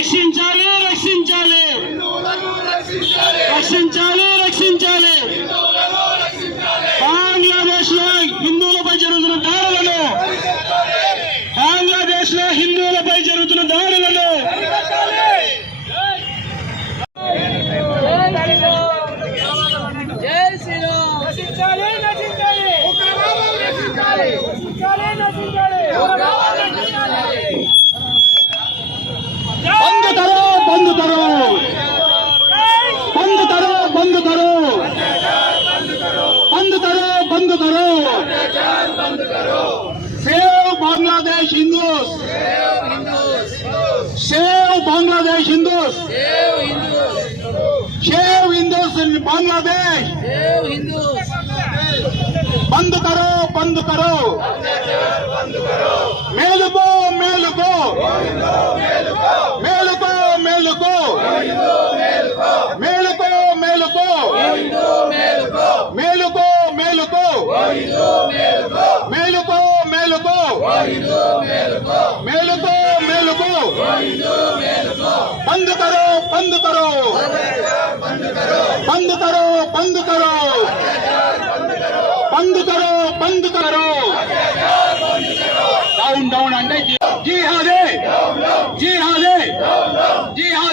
రక్షించాలి రక్షించాలి రక్షించాలి రక్షించాలి బంగ్లాదేశ్ లో హిందువులపై జరుగుతున్న దాడులను బంగ్లాదేశ్ లో హిందువులపై జరుగుతున్న దాడులను बंद करो बंद करो बंद करो बंद करो बंद करो बंद करो save Bangladesh Hindus save Bangladesh Hindus save Hindus in Bangladesh बंद करो मेलुको मेलुको मेलुको मेलुको मेलुको मेलुको मेलुको मेलुको मेलुको मेलुको मेलुको मेलुको बंद करो बंद करो बंद करो बंद करो बंद करो बंद करो डाउन डाउन అంటే జిహాదే జిహాదే జిహాదే